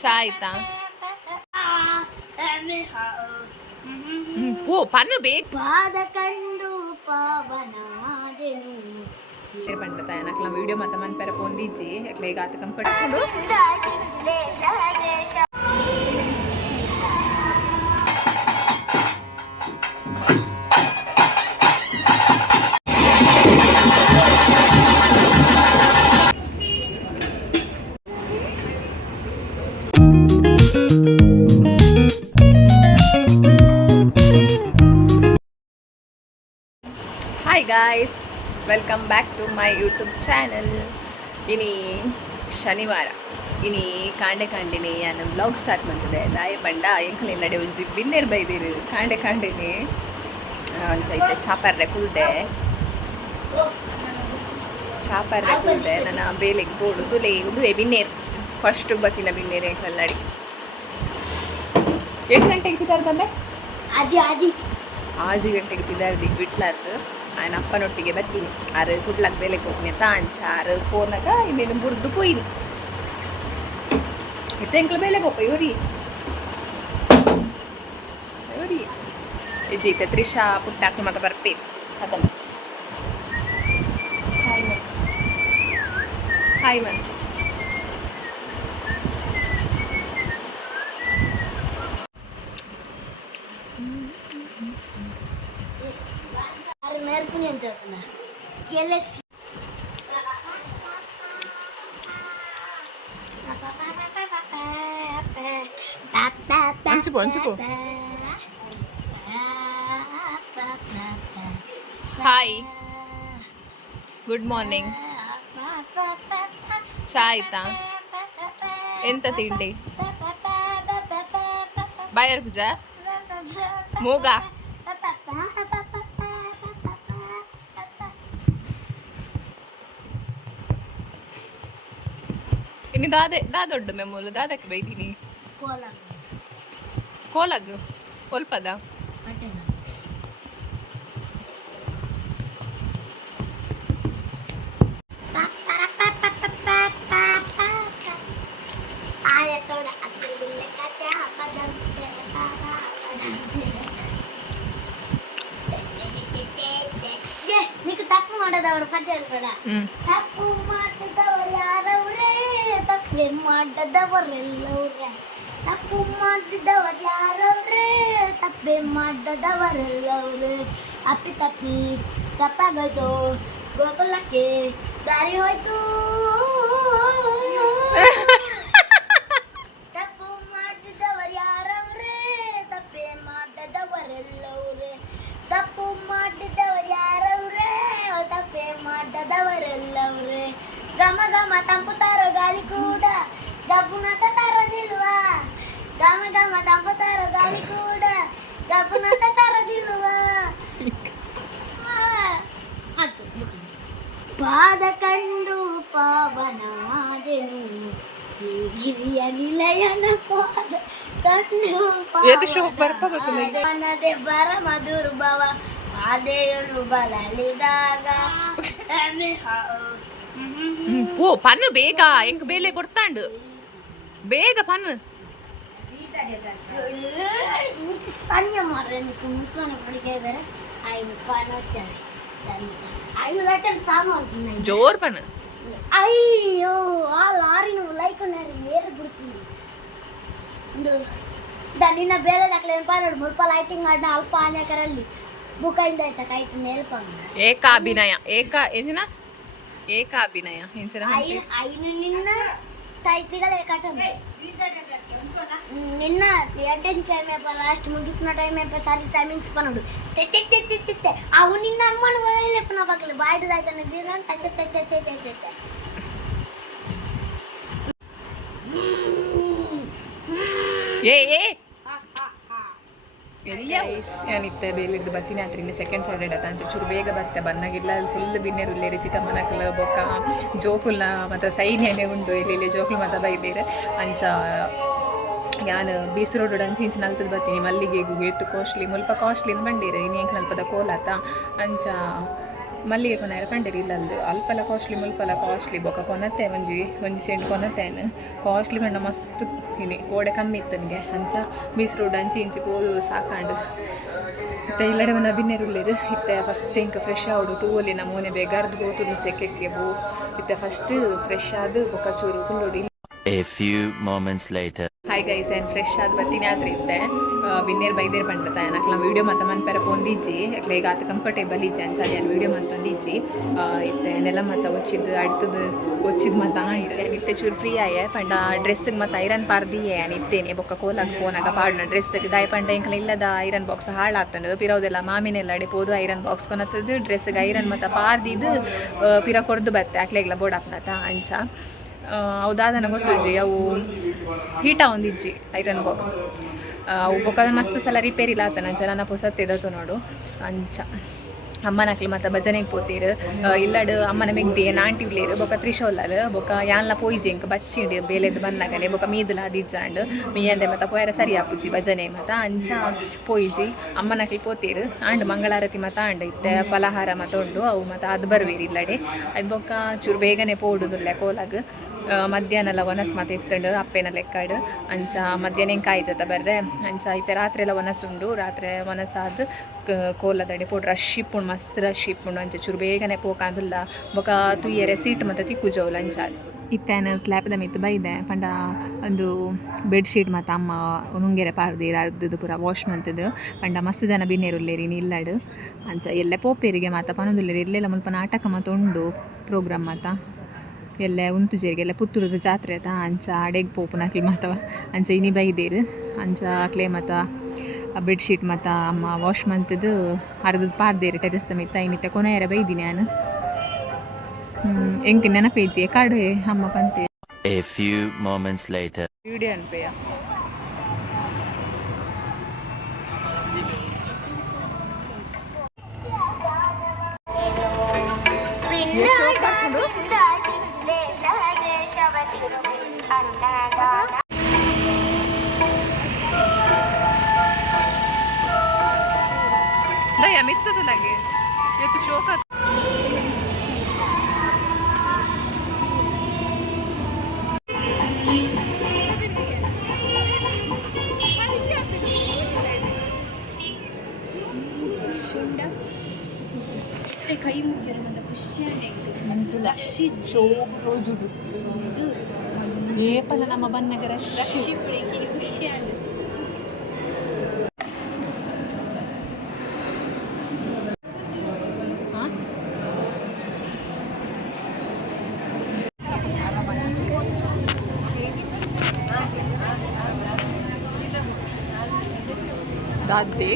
ಚಾ ಆಯ್ತಾ? ಓ ಪನ್ನು ಬೇಕು ಪಾದ ಕಂಡು ಪಾವನಾದೆನು పండుతా నాకు వీడియో మొత్తం మన పేరు పొందించి ఎట్లా గాత comfort hi guys, welcome back to my YouTube channel. ಇನಿ ಶನಿವಾರ ಇನಿ ಕಾಂಡಿನಿ ನಾನು ಬ್ಲಾಗ್ ಸ್ಟಾರ್ಟ್ ಮಾಡ್ತಿದ್ದೆ. ದಾಯ ಪಂಡ ಎಂಕಲ್ ಇಲ್ಲಡೆ ಒಂಜಿ ಬಿನ್ನೇರು ಬೈದಿರು ಕಾಂಡಿನಿ ಒಂಚೈತೆ ಚಾಪರ್ರೆ ಕುಲ್ದೆ ನನ್ನ ಬೇಲೆಗೆ ಬೋಡು ತುಲೆ ಉದುವೆ ಬಿನ್ನೇರು ಫಸ್ಟ್ ಬತ್ತಿನ ಬಿನ್ನೇರು ಎಂಕಲ್ಲಾಡಿ 8 ಗಂಟೆಗೆ ತಿದ್ದಾರ್ದಮ್ಮೆ ಆಜಿ ಗಂಟೆಗೆ ತಿದ್ದಾರ್ದಿ ಬಿಟ್ಲಾರ್ದು ఆయన అప్పనొట్టిಗೆ బట్టిని ఆరు కుట్లకు వేలేకపోయినా తాంచారు ఫోనక నేను బుర్దు పోయింది ఇట్లా ఇంట్లో వేలేకపోయి ఎవరి ఇజైతే త్రిష పుట్టాకు మత బర్పే అతను hi Mann అంచిపో hi, good morning. చా ಆಯ್ತಾ? ಎಂತ ತಿಂಡಿ? ಬಾಯರ್ ಪೂಜಾ ಮೂಗ ಇನ್ನು ದಾದೊಡ್ಡು ಮೆಮೂಲು ದಾದಕ್ಕೆ ಬೈದೀನಿ ಕೋಲಗ್ ಒಲ್ಪದ నీకు తప్పు ಮಾಡದವರು ಪದ್ಯಗಳು ಬೇಡ. ತಪ್ಪು ಮಾಡಿದವರು ಯಾರವ್ರೆ, ತಪ್ಪೆ ಮಾಡದವರೆಲ್ಲವ್ರೆ. ತಪ್ಪು ಮಾಡಿದವರು ಯಾರವ್ರೆ, ತಪ್ಪೆ ಮಾಡದವರೆಲ್ಲವ್ರೆ. ಅಪ್ಪಿ ತಪ್ಪಿ ತಪ್ಪಾಗೋಯ್ತು, ಗೋಕುಲಕ್ಕೆ ದಾರಿ ಹೋಯ್ತು. ತಪ್ಪು ಮಾಡಿದವರು ಯಾರವ್ರೆ, ತಪ್ಪೆ ಮಾಡದವರೆಲ್ಲವ್ರೆ. ತಪ್ಪು ಮಾಡಿದವರು ಯಾರವ್ರೆ, ತಪ್ಪೆ ಮಾಡದವರೆಲ್ಲವ್ರೆ. ಗಮ ಗಮ ತಂಪುತ್ತಾರೋ ಗಾಳಿ ಕೂಡ ಗಬ್ಬುನಟ ತರದಿಲ್ವಾ. ಗಮ ಗಮ ತಂಪುತ್ತಾರೋ ಗಾಳಿ ಕೂಡ ಗಬ್ಬುನಟ ತರದಿಲ್ವಾ. ಪಾದ ಕಂಡು ಪಾವನಾದೆನು ಗಿರಿಯ ನಿಲಯನ ಪಾದ ಕಂಡು ಮನದೆ ಬರ ಮಧುರ್ಭವ ಆದೆಯಳು ಬಲಲಿದಾಗ. ಓ ಪನ್ನು ಬೇಗ ಎಂಕ್ ಬೇಲೆ ಕೊಡ್ತಾಂಡು ಬೇಗ ಪನ್ನು ಸಂಜೆ ಮಾರ್ರೆ ನಿಕ್ಕು ಮುಟ್ಕೊಂಡು ಪಡಿಕೆ ಬೇರೆ ಐದು ಪನ್ನು వచ్చారు 5 లీటర్ సామాను జోర్ పను. అయ్యో ఆ లారీ నువ్వు లైక్ ఉన్నారు ఏరు గుర్తుంది ನಿನ್ನ ಬೇರೆ ದಾಖಲೆ ಪಾರೋಡು ಮುಲ್ಪ ಲೈಟಿಂಗ್ ಆಡಿನ ಅಲ್ಪ ಆನ್ಯಕರಲ್ಲಿ ಬುಕ್ ಇಂದ ಆಯ್ತಾ ಕೈಟ್ ನೆಲ್ಪ ಏಕಾಭಿನಯ ಏಕಾಭಿನಯ ಐನು ನಿನ್ನ ತೈತಿಗಳ ಏಕಾಟ నిన్న ఎడ్డెన్ టైం అయిపో లాస్ట్ ముగిసిన టైం అయిపో సారి టైమింగ్స్ పనుడు తెత్తే అవు నిన్న అమ్మను కూడా చెప్పిన పక్కన బయట దాకా తీరాను తెత్తే ഞാനിತ್ತೆ ಬೇಲಿದ್ದು ಬತ್ತೀನಿ ಆತ್ರಿ ಇನ್ನು ಸೆಕೆಂಡ್ ಸ್ಯಾಟರ್ಡೆ ಅಂತ ಚೂರು ಬೇಗ ಬತ್ತೆ ಬನ್ನಾಗಿಲ್ಲ ಅಲ್ಲಿ ಫುಲ್ ಬಿನ್ನೇರು ಉಲ್ಲೇರಿ ಚಿಕ್ಕಮ್ಮನಕಲ ಬೊಕ್ಕ ಜೋಕುಲ್ಲ ಮತ್ತು ಸೈನ್ಯನೇ ಉಂಡು ಇಲ್ಲಿ ಜೋಕುಲು ಮತ್ತು ಬೈದೇರೆ ಅಂಚ ನಾನು ಬೀಸ್ ರೋಡ್ ಅಂಚಿ ಇಂಚು ನಲ್ತದ ಬರ್ತೀನಿ ಮಲ್ಲಿಗೆಗೂ ಎತ್ತು ಕಾಸ್ಟ್ಲಿ ಮುಲ್ಪ ಕಾಸ್ಟ್ಲಿ ಬಂಡೀರೆ ಇನ್ನು ಎಂಕ್ ನಲ್ಪದ ಕೋಲಾತ ಅಂಚ ಮಲ್ಲಿಗೆ ಕೊನೆಯರ ಕಂಡಿರಿ ಇಲ್ಲಂದು ಅಲ್ಪಲ ಕಾಸ್ಟ್ಲಿ ಮುಲ್ಪಲ ಕಾಸ್ಟ್ಲಿ ಬೊಕ್ಕ ಕೊನತ್ತೆ ಒಂಜಿ ಸೆಂಟ್ ಕೊನತ್ತೇನು ಕಾಸ್ಟ್ಲಿ ಪಂಡ ಮಸ್ತ್ ಇನಿ ಕೋಡೆ ಕಮ್ಮಿ ಇತ್ತು ನನಗೆ ಅಂಚ ಬೀಸ್ರೋಡ್ ಅಂಚಿ ಇಂಚಿ ಪೋದು ಸಾಕಾಂಡು ಇತ್ತೆ ಇಲ್ಲಡೆ ಮನ ಬಿನ್ನೆರುಳ್ಳಿರು ಇತ್ತೆ ಫಸ್ಟ್ ಇಂಕ ಫ್ರೆಶ್ ಆವಡು ತೂವಲಿ ನಮ್ಮನೆ ಬೇಗಾರ್ದು ಗೋತುಡು ಸೆಕೆಕ್ಕೆ ಬೋ ಇತ್ತೆ ಫಸ್ಟ್ ಫ್ರೆಶ್ ಆದು ಬೊಕ್ಕ ಚೂರು ಕುಲ್ಲೊಡಿ. A few moments later. Hi guys ಏನು ಫ್ರೆಶ್ ಆದ ಬತ್ತೀನಿ ಆದ್ರೆ ಇತ್ತೆ ಬಿನ್ನೇರು ಬೈದೇರು ಪಂಡತ ಏನಕ್ಲ ವೀಡಿಯೋ ಮತ್ತು ಮನ್ಪೆರ ಪೊಂದಿಜ್ಜಿ ಯಾಕಲೆ ಈಗ ಆತ ಕಂಫರ್ಟೇಬಲ್ ಇಜ್ಜಿ ಅಂಚಾದ ಏನು ವೀಡಿಯೋ ಮತ್ತು ಒಂದಿಜ್ಜಿ ಇತ್ತೆ ನೆಲ ಮತ್ತು ಒಚ್ಚಿದ್ದು ಅಡ್ತದ್ದು ಒಚ್ಚಿದ್ದು ಮತ್ತು ಆಣಿಸಿ ಇತ್ತೆ ಚೂರು ಫ್ರೀ ಆಯೆ ಪಂಡ ಡ್ರೆಸ್ಸಿಗೆ ಮತ್ತು ಐರನ್ ಪಾರ್ದಿಯೇ ಇತ್ತೇನೆ ಬೊಕ್ಕ ಕೋಲಾಗ ಪೋನಾಗ ಪಾಡ್ನ ಡ್ರೆಸ್ಸಿಗೆ ದಾಯ ಪಂಡ ಇಂಕಲ ಇಲ್ಲದ ಐರನ್ ಬಾಕ್ಸ್ ಹಾಳಾತಂಡು ಪಿರೋದೆಲ್ಲ ಮಾಮಿನೆಲ್ಲ ಅಡಿಪೋದು ಐರನ್ ಬಾಕ್ಸ್ ಕೊನತ್ತದು ಡ್ರೆಸ್ಸಿಗೆ ಐರನ್ ಮತ್ತು ಪಾರ್ದಿದ್ದು ಪಿರ ಕೊಡ್ದು ಬತ್ತೆ ಆಕ್ಲೆಗ್ಲ ಬೋಡಾಪ್ನತ ಅಂಚ ಹೌದಾದನ ಗೊತ್ತಿಜ್ಜಿ ಅವು ಹೀಟ ಒಂದಿಜ್ಜಿ ಐರನ್ ಬಾಕ್ಸ್ ಅವು ಬೊಕ್ಕ ಮಸ್ತ್ ಸಲ ರಿಪೇರಿ ಲಾತನ ಅಂಚ ನನ್ನ ಪೊಸತ್ತಿದತು ನೋಡು ಅಂಚ ಅಮ್ಮನಕ್ಲು ಮತ್ತು ಭಜನೆಗೆ ಪೋತೀರು ಇಲ್ಲಡು ಅಮ್ಮನ ಮೆಗ್ದಿ ನಾಂಟಿ ಉಳ್ಳೇರು ಬೊಕ್ಕ ತ್ರಿಶೋಲರ್ ಬೊಕ್ಕ ಯಾನ್ಲ ಪೋಯ್ಜಿ ಇಂಕ ಬಚ್ಚಿಂಡು ಬೇಲೆದು ಬಂದಾಗನೆ ಬೊಕ್ಕ ಮೀದಲ ದಿಜ್ಜಾಂಡು ಮೀಯಂದೆ ಮತ್ತು ಪೋಯರ ಸರಿ ಆಪುಜಿ ಭಜನೆ ಮತ್ತು ಅಂಚ ಪೋಯ್ಜಿ ಅಮ್ಮನಕ್ಲಿ ಪೋತೀರು ಆಂಡು ಮಂಗಳಾರತಿ ಮತ್ತು ಆಂಡು ಇತ್ತೆ ಫಲಹಾರ ಮತ್ತು ಉಂಡು ಅವು ಮತ್ತು ಅದು ಬರ್ವೇರು ಇಲ್ಲಡೆ ಅದು ಬೊಕ್ಕ ಚೂರು ಬೇಗನೆ ಪೋಡುದಿಲ್ಲ ಕೋಲಾಗ ಮಧ್ಯಾಹ್ನ ಒನಸ್ ಮತ್ತು ಎತ್ತಂಡು ಅಪ್ಪೆನ ಲೆಕ್ಕಾಡು ಅಂಚ ಮಧ್ಯಾಹ್ನ ಹೆಂಗೆ ಕಾಯ್ಜತ್ತ ಬರ್ರೆ ಅಂಚ ಐತೆ ರಾತ್ರಿ ಎಲ್ಲ ಒನಸುಂಡು ರಾತ್ರಿ ಒನಸಾದ ಕೋಲದಡೆ ಪೋಡು ರಶ್ ಇಪ್ಪುಂಡು ಮಸ್ತ್ ರಶ್ ಇಪ್ಪುಂಡು ಅಂಚ ಚೂರು ಬೇಗನೆ ಪೋಕಾಂದುಲ್ಲ ಬೊಕ ತುಯ್ಯರೆ ಸೀಟ್ ಮತ್ತು ತಿಕ್ಕುಜೋಲು ಅಂಚ ಇತ್ತೇನು ಸ್ಲ್ಯಾಪ್ದ ಮಿತ್ತು ಬೈದೆ ಪಂಡ ಒಂದು ಬೆಡ್ಶೀಟ್ ಮತ್ತು ಅಮ್ಮ ನುಂಗೆರೆ ಪಾರ್ದಿರ ಅದು ಪೂರ ವಾಶ್ ಮಂತದ್ದು ಪಂಡ ಮಸ್ತ್ ಜನ ಬಿನ್ನೇರುಲ್ಲೇರಿ ನಿಲ್ಲಡು ಅಂಚ ಎಲ್ಲೆ ಪೋಪೇರಿಗೆ ಮತ್ತು ಪನೊಂದುಲ್ಲೇರಿ ಎಲ್ಲೆಲ್ಲ ಮುಲ್ಪ ನಾಟಕ ಮತ್ತು ಉಂಡು ಪ್ರೋಗ್ರಾಮ್ ಮತ್ತು ಎಲ್ಲ ಉಂತುಜೇರಿಗೆ ಎಲ್ಲ ಪುತ್ತೂರದ ಜಾತ್ರೆ ಆತ ಅಂಚ ಅಡೆಗೆ ಪೋಪುನ ಅಕ್ಲಿ ಮಾತವ ಅಂಚ ಇನಿ ಬೈದೇರು ಅಂಚ ಅಕ್ಲೆ ಮತ್ತು ಬೆಡ್ಶೀಟ್ ಮತ್ತು ಅಮ್ಮ ವಾಶ್ ಮಂತದ್ದು ಅರ್ಧದ್ದು ಪಾರ್ದೇರು ಟೆರೆಸ್ದ ಮಿತ್ತ ಇನಿತ್ತ ಕೊನೆಯರ ಬೈದಿನಿ ನಾನು ಎಂಕ್ ನೆನಪೇಜಿ ಕಾಡು ಅಮ್ಮ ಪಂತೆ. A few moments later. Video ಅನ್ಪೇಯ ದಯ ಮಿತ್ತದು ಲಗೆ ಇವತ್ತು ಶೋಕ ಕೈ ಮುಗಿಯರು ನನ್ನ ಖುಷಿಯಾಗಿ ರಶಿ ಜೋಗು ರೋಜುಡು ಇದು ಏಪಲ ನಮ್ಮ ಬನ್ನಗ ರಶಿ ಪುಳಿಗೆ ಖುಷಿಯಾಗಿ ದಾದೆ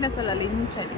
ಪೋಯಿನ ಸಲ ಲಿಂಚನೆ